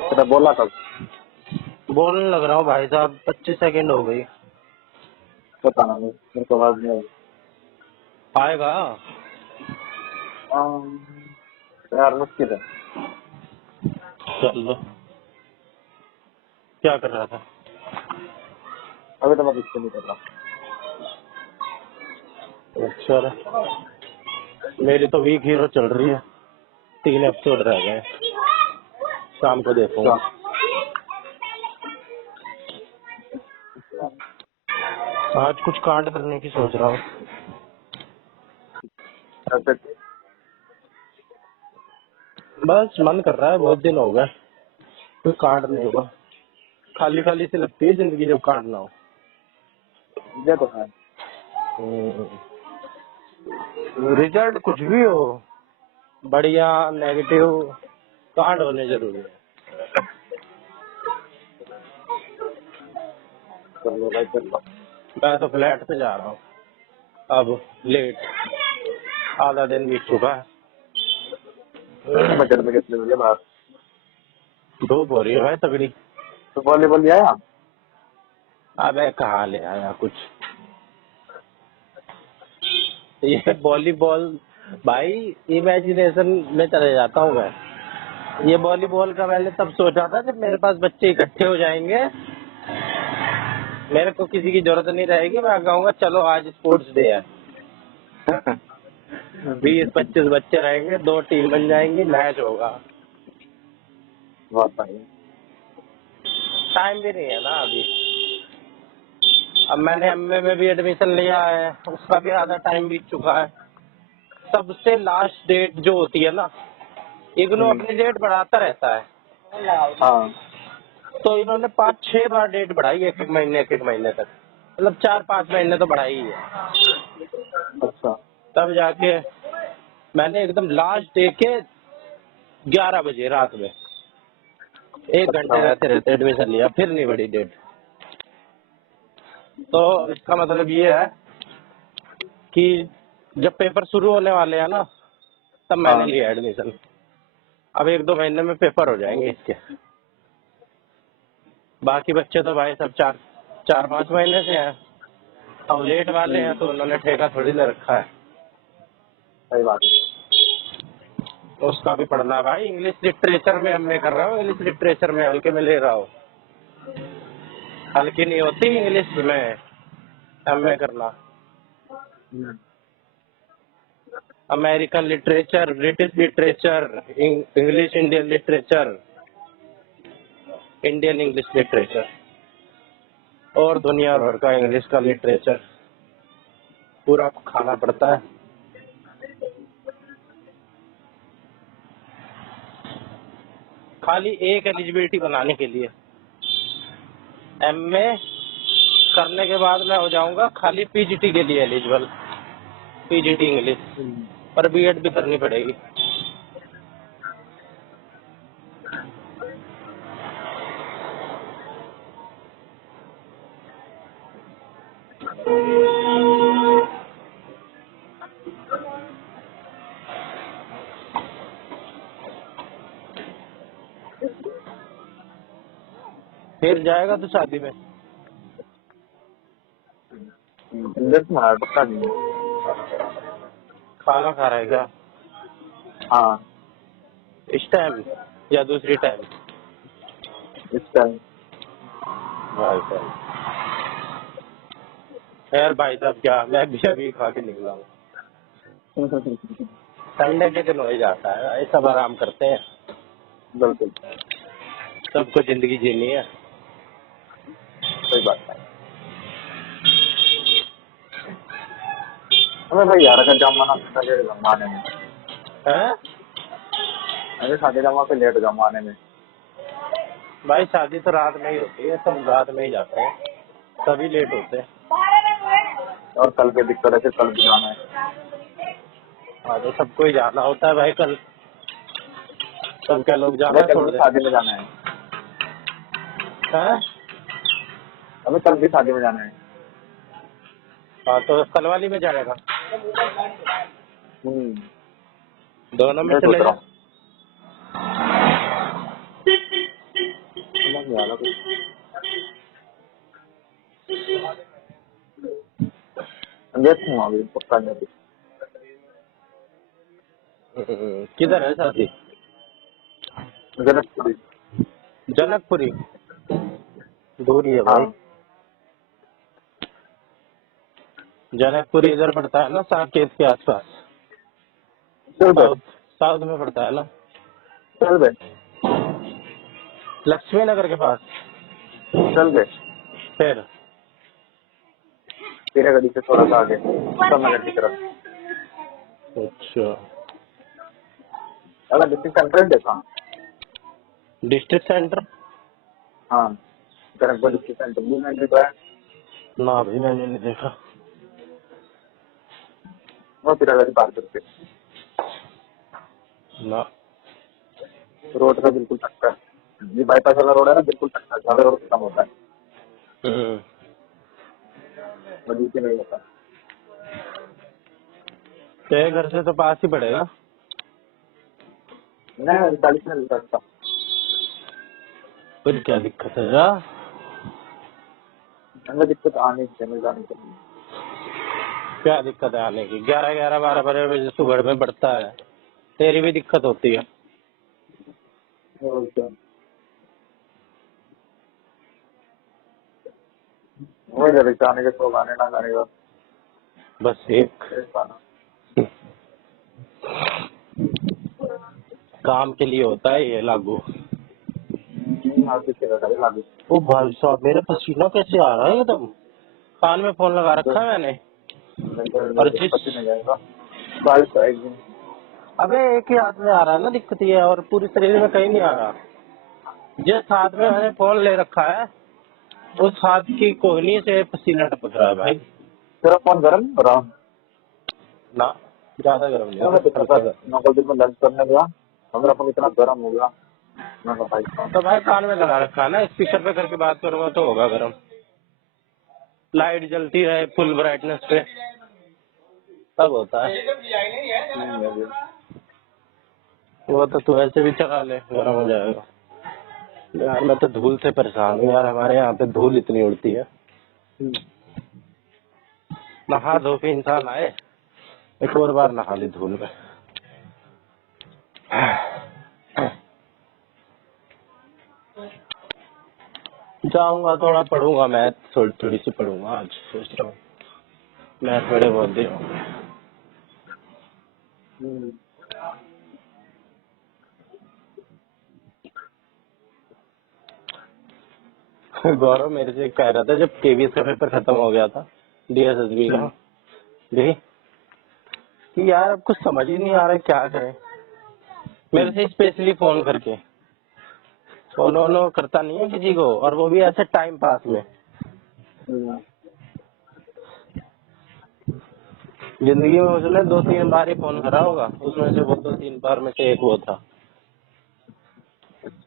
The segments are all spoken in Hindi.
तेरा बोला कब? बोलने लग रहा हूँ भाई साहब, 25 सेकंड हो गई। पता नहीं, मेरे को आवाज नहीं आई। आएगा। यार मुश्किल है। चल लो। क्या कर रहा था? अभी तो मैं कुछ नहीं कर रहा। अच्छा, मेरी तो वीक हीरो चल रही है, 3 एपिसोड रह गए, शाम को क्या? देखूंगा। आज कुछ कांड करने की सोच रहा हूँ। ऐसे बस मन कर रहा है, बहुत दिन हो गए कोई कांड नहीं हुआ। खाली खाली से लगती है जिंदगी जब कांड ना हो। ये तो है। रिजल्ट कुछ भी हो, बढ़िया नेगेटिव, कांड होने जरूरी है। चलो भाई चल लो। मैं तो फ्लैट पे जा रहा हूँ अब, लेट, आधा दिन बीत चुका है। बजट में कितने मिले बाहर? धूप हो रही है भाई तगड़ी। तो वॉलीबॉल भी आया? अबे कहाँ ले आया कुछ, ये वॉलीबॉल भाई इमेजिनेशन में चले जाता हूँ मैं। ये वॉलीबॉल का मैंने तब सोचा था जब मेरे पास बच्चे इकट्ठे हो जाएंगे, मेरे को किसी की जरूरत नहीं रहेगी, मैं कहूँगा चलो आज स्पोर्ट्स डे है। 20-25 बच्चे रहेंगे, 2 टीम बन जाएंगी, मैच होगा। बहुत बढ़िया। टाइम भी नहीं है ना अभी। अब मैंने एमए में भी एडमिशन लिया है, उसका भी आधा टाइम बीत चुका है। सबसे लास्ट डेट जो होती है ना, इग्नू अपनी डेट बढ़ाता रहता है, हाँ। तो इन्होंने 5-6 बार डेट बढ़ाई, एक एक महीने तक, मतलब 4-5 महीने तो बढ़ाई ही है। अच्छा। तब जाके मैंने एकदम लास्ट डे के 11 बजे रात में 1 अच्छा। घंटे रहते रहते एडमिशन लिया, फिर नहीं बढ़ी डेट। तो इसका मतलब ये है कि जब पेपर शुरू होने वाले हैं ना, तब मैंने हाँ। लिया एडमिशन। अब 1-2 महीने में पेपर हो जाएंगे इसके। बाकी बच्चे तो भाई सब 4-5 महीने से हैं। अब लेट वाले हैं तो उन्होंने ठेका थोड़ी ले रखा है। सही बात है। तो उसका भी पढ़ना है भाई। इंग्लिश लिटरेचर में एमए कर रहा हूँ, इंग्लिश लिटरेचर में हल्के में ले रहा हूँ। हल्की नहीं होती इंग्लिश में एमए करना। American literature, British literature, English Indian literature, Indian English literature, और दुनिया भर का इंग्लिश का लिटरेचर पूरा खाना पड़ता है। खाली एक एलिजिबिलिटी बनाने के लिए, एमए करने के बाद मैं हो जाऊंगा खाली पीजीटी के लिए एलिजिबल, पीजीटी इंग्लिश, पर बीएड भी करनी पड़ेगी। फिर जाएगा तो शादी में। इंग्लिश में पक्का नहीं है। खाना खा रहा है क्या हाँ। इस टाइम या दूसरी टाइम? इस टाइम। भाई साहब, खैर भाई साहब, क्या मैं भी अभी खा के निकला हूँ। संडे के दिन हो ही जाता है, ये सब आराम करते हैं, बिल्कुल सबको जिंदगी जीनी है। सही बात है। अबे भाई यार अगर जमाना लेट जमाने में, हैं? अरे शादी जमा पे लेट जमाने में। भाई शादी तो रात में ही होती है, सब रात में ही जाते हैं, तभी लेट होते हैं। और कल की दिक्कत है, फिर कल भी जाना है। हाँ तो सबको ही जाना होता है भाई कल, सब क्या लोग अबे जाना कल छोड़ भी दे। शादी में जाना है। हैं? अबे कल भी शादी में जाना है। हाँ तो कल वाली में जाएगा, दोनों में मैं सोच चले रहा जा। हूँ। वाला कुछ। देखूंगा अभी पक्का नहीं। किधर है शादी? जनकपुरी। जनकपुरी दूर ही है भाई। हाँ जनकपुरी इधर पड़ता है ना, साकेत के आसपास, चल बे साउथ साउथ में पड़ता है ना, चल बे लक्ष्मी नगर के पास। चल बे। फिर तेरे गली से थोड़ा सा आगे उत्तम नगर की तरफ। अच्छा, अगर डिस्ट्रिक्ट सेंटर देखा। District centre? हाँ जनकपुर डिस्ट्रिक्ट सेंटर भी मैंने तो है। ना भाई मैंने नहीं देखा। वो तेरा गली पार करके ना। रोड का बिल्कुल टक्कर। ये बाईपास वाला रोड है ना, बिल्कुल टक्कर ज्यादा रोड खत्म होता है, वजह से नहीं होता। तेरे घर से तो पास ही पड़ेगा। मैं 40 में निकल सकता। फिर क्या दिक्कत है यार? हमें दिक्कत आने की मिल जाने के लिए। क्या दिक्कत है आने की? 11 12 बजे सुबह में बढ़ता है, तेरी भी दिक्कत होती है। और क्या। वही जब जाने के 100 गाने ना गाने का बस एक गाना। काम के लिए होता है ये लागू। हाँ किसी का करे लागू। ओ भाई साहब, मेरा पसीना कैसे आ रहा है एकदम। कान में फोन लगा रखा है मैंने। और जिस पति नहीं जाएगा बारिश का एक दिन। अबे एक ही हाथ में आ रहा है ना, दिक्कत ये है, और पूरे शरीर में कहीं नहीं आ रहा। जिस हाथ में मैंने फोन ले रखा है उस हाथ की कोहनी से पसीना टपक रहा है भाई। तेरा फोन गर्म नहीं हो रहा? ना, ज्यादा गर्म नहीं है, मैं बस हल्का गर्म। नौकल दिन में लंच करने गया, मेरा फोन इतना गर्म हो गया। मैं भाई तो भाई कान में लगा रखा है ना, स्पीकर पे करके बात करूंगा तो होगा गर्म। लाइट जलती रहे फुल ब्राइटनेस पे, तब होता है। वो तो तू ऐसे भी चला ले, गर्म हो जाएगा। यार मैं तो धूल से परेशान हूँ यार, हमारे यहाँ पे धूल इतनी उड़ती है। नहा धो के इंसान आए, एक और बार नहा ली धूल में। जाऊंगा, थोड़ा पढ़ूंगा, मैथ थोड़ी सी पढ़ूंगा आज, सोच रहा हूँ मैथ बड़े बहुत दे। गौरव मेरे से कह रहा था जब केवीएस का पेपर खत्म हो गया था, डीएसएसबी का, भी कि यार अब कुछ समझ ही नहीं आ रहा है क्या करें। मेरे से स्पेशली फोन करके, फॉलो करता नहीं है किसी को, और वो भी ऐसे टाइम पास में। जिंदगी में उसने 2-3 बार ही फोन करा होगा, उसमें से वो 2-3 बार में से एक वो था।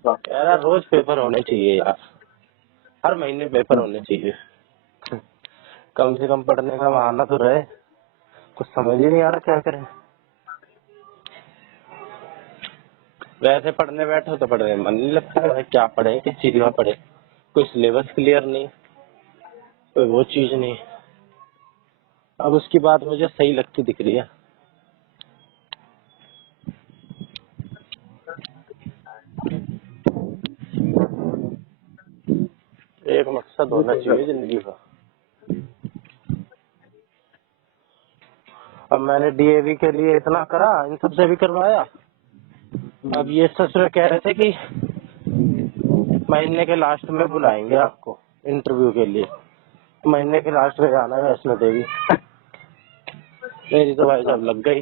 यार रोज पेपर होने चाहिए यार, हर महीने पेपर होने चाहिए, कम से कम पढ़ने का बहाना तो रहे। कुछ समझ ही नहीं आ रहा क्या करें। वैसे पढ़ने बैठो तो पढ़ने में मन नहीं लगता है, क्या पढ़े, किस चीज का पढ़े, कोई सिलेबस क्लियर नहीं, कोई वो चीज नहीं। अब उसकी बात मुझे सही लगती दिख रही है। एक मकसद होना चाहिए जिंदगी का। अब मैंने डीएवी के लिए इतना करा, इन सबसे भी करवाया। अब ये ससुर कह रहे थे कि महीने के लास्ट में बुलाएंगे आपको इंटरव्यू के लिए। महीने के लास्ट में जाना है वैष्णो देवी। मेरी तो भाई साहब लग गई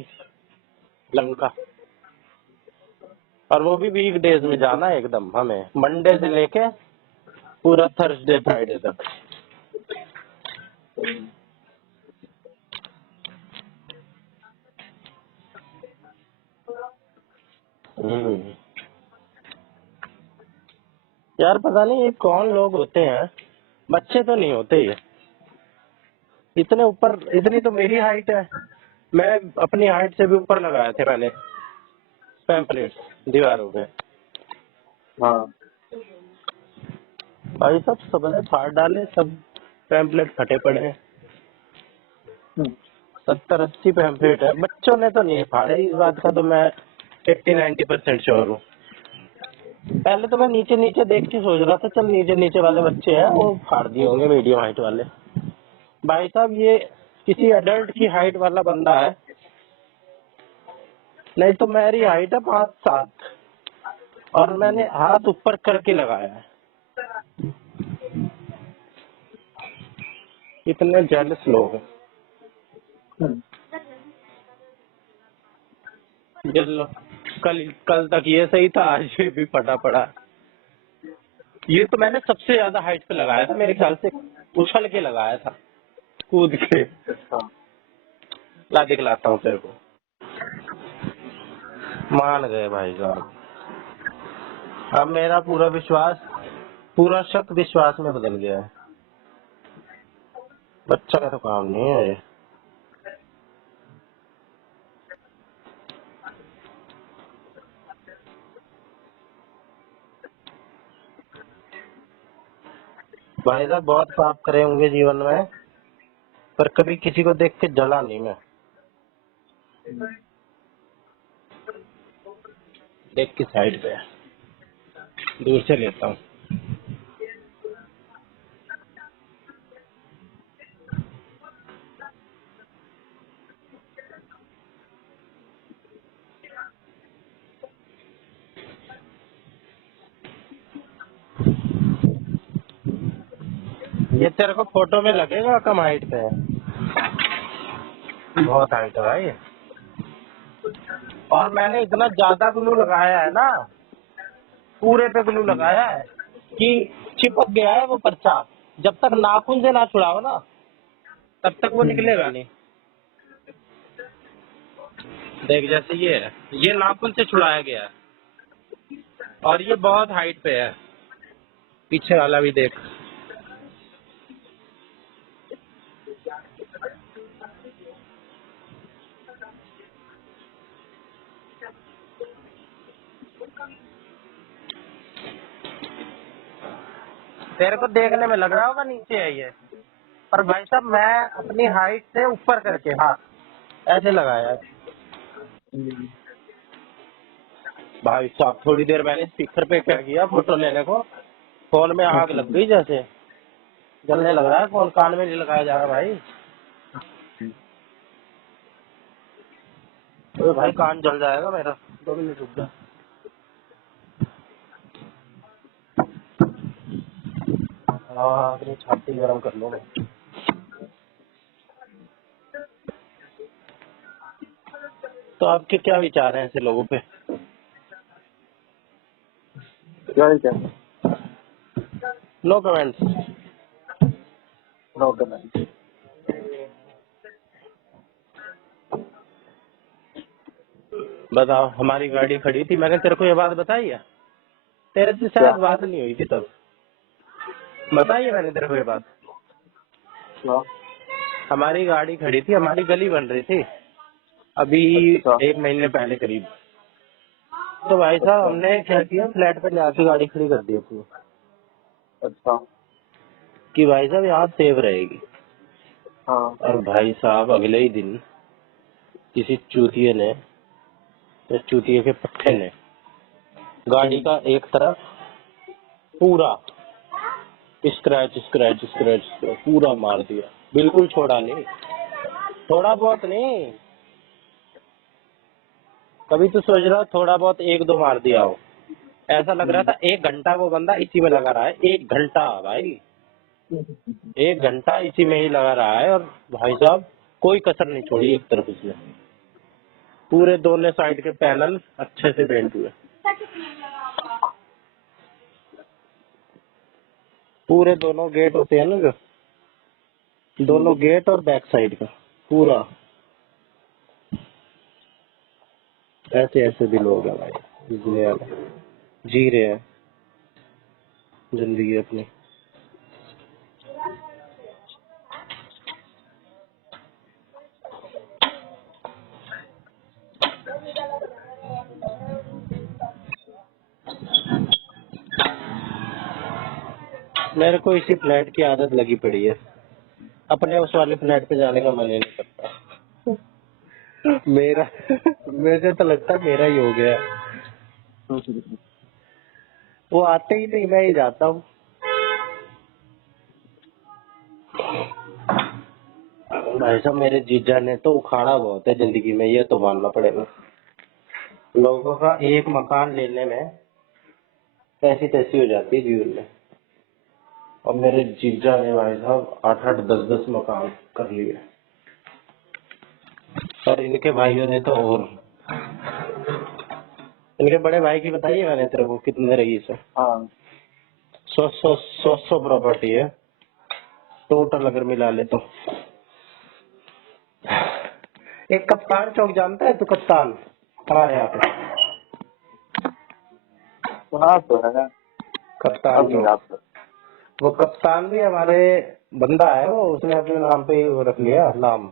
लंका। और वो भी वीक डेज में जाना है एकदम, हमें मंडे से लेके पूरा थर्सडे फ्राइडे तक। यार पता नहीं ये कौन लोग होते हैं, बच्चे तो नहीं होते ये इतने ऊपर। इतनी तो मेरी हाइट है, मैं अपनी हाइट से भी ऊपर लगाए थे मैंने पैम्पलेट दीवारों पे। हाँ भाई सब सबने फाड़ डाले, सब पैम्पलेट फटे पड़े हैं। 70-80 पैम्पलेट है। बच्चों ने तो नहीं फाड़े, इस बात का तो मैं 80-90% श्योर हूँ। पहले तो मैं नीचे नीचे देख के सोच रहा था चल नीचे नीचे वाले बच्चे हैं वो फाड़ दिए होंगे, मीडियम हाइट वाले। भाई साहब ये किसी एडल्ट की हाइट वाला बंदा है, नहीं तो मेरी हाइट है 5'7" और मैंने हाथ ऊपर करके लगाया है। इतने जेलस लोग हैं। चलो, कल कल तक ये सही था, आज ये भी फटा पड़ा। ये तो मैंने सबसे ज्यादा हाइट पे लगाया था, मेरे ख्याल से उछल के लगाया था, कूद के। अच्छा। ला दिखलाता हूँ तेरे को। मान गए भाई साहब। अब मेरा पूरा विश्वास, पूरा शक विश्वास में बदल गया है। बच्चा का तो काम नहीं है ये। भाई साहब बहुत पाप करे होंगे जीवन में, पर कभी किसी को देख के जला नहीं मैं। देख की साइड पे दूर से लेता हूँ। ये तेरे को फोटो में लगेगा कम हाइट पे है, बहुत हाइट है भाई। और मैंने इतना ज्यादा ग्लू लगाया है ना, पूरे पे ग्लू लगाया है कि चिपक गया है वो पर्चा। जब तक नाखून से ना छुड़ाओ ना, तब तक वो निकलेगा नहीं। देख जैसे ये है, ये नाखून से छुड़ाया गया है और ये बहुत हाइट पे है। पीछे वाला भी देख। तेरे को देखने में लग रहा होगा नीचे है ये, पर भाई साहब मैं अपनी हाइट से ऊपर करके हाथ ऐसे लगाया है। भाई साहब थोड़ी देर मैंने स्पीकर पे क्या किया, फोटो लेने को, फोन में आग लग गई, जैसे जलने लग रहा है फोन। कान में नहीं लगाया जा रहा भाई। तो भाई कान जल जाएगा मेरा। 2 मिनट रुक जा। हाँ अपनी छाती गर्म कर लो। तो आपके क्या विचार हैं ऐसे लोगों पे? क्या है क्या? No comments. No comment. बताओ, हमारी गाड़ी खड़ी थी, मैंने तेरे को ये बात बताई है? तेरे से क्या? शायद बात नहीं हुई थी तब। बताइए मैंने तेरे को ये बात। हाँ। हमारी गाड़ी खड़ी थी, हमारी गली बन रही थी अभी अच्छा 1 महीने पहले करीब। तो भाई साहब अच्छा हमने क्या किया, फ्लैट पे जाके गाड़ी खड़ी कर दी अपनी, अच्छा। कि भाई साहब यहाँ सेफ रहेगी। हाँ। और भाई साहब अगले ही दिन किसी चूतिए ने, तो चूतिए के पट्टे ने गाड़ी का एक तरफ पूरा स्क्रैच स्क्रैच स्क्रैच पूरा मार दिया। बिल्कुल छोड़ा नहीं, थोड़ा बहुत नहीं। कभी तो सोच रहा थोड़ा बहुत 1-2 मार दिया हो। ऐसा लग रहा था 1 घंटा वो बंदा इसी में लगा रहा है। 1 घंटा भाई, 1 घंटा इसी में ही लगा रहा है। और भाई साहब कोई कसर नहीं छोड़ी एक तरफ उसने। पूरे दोनों साइड के पैनल अच्छे से पेंट हुए, पूरे दोनों गेट होते हैं ना जो, दोनों गेट और बैक साइड का पूरा। ऐसे ऐसे भी लोग हैं भाई दुनिया में, जी रहे हैं जिंदगी अपनी। मेरे को इसी फ्लैट की आदत लगी पड़ी है, अपने उस वाले फ्लैट पे जाने का मन ही नहीं करता। मेरा मुझे तो लगता है मेरा ही हो गया है। वो आते ही नहीं, मैं ही जाता हूँ। भाई साहब मेरे जीजा ने तो उखाड़ा बहुत है जिंदगी में, ये तो मानना पड़ेगा। लोगों का एक मकान लेने में ऐसी तैसी हो जाती है जीवन में, और मेरे जीजा ने भाई साहब 8-8 10-10 मकान कर लिए, और इनके भाइयों ने तो और। इनके बड़े भाई की बताइए मैंने तेरे को कितने रही से। हाँ 100 प्रॉपर्टी है टोटल अगर मिला ले तो। एक कप्तान चौक जानता है तू? कप्तान हमारे यहाँ पे सुना तो है, कप्तान अब नहीं चौक, याद है। वो कप्तान भी हमारे बंदा है, वो उसने अपने नाम पे ही वो रख लिया नाम।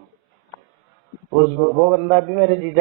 वो बंदा भी मेरे जीजा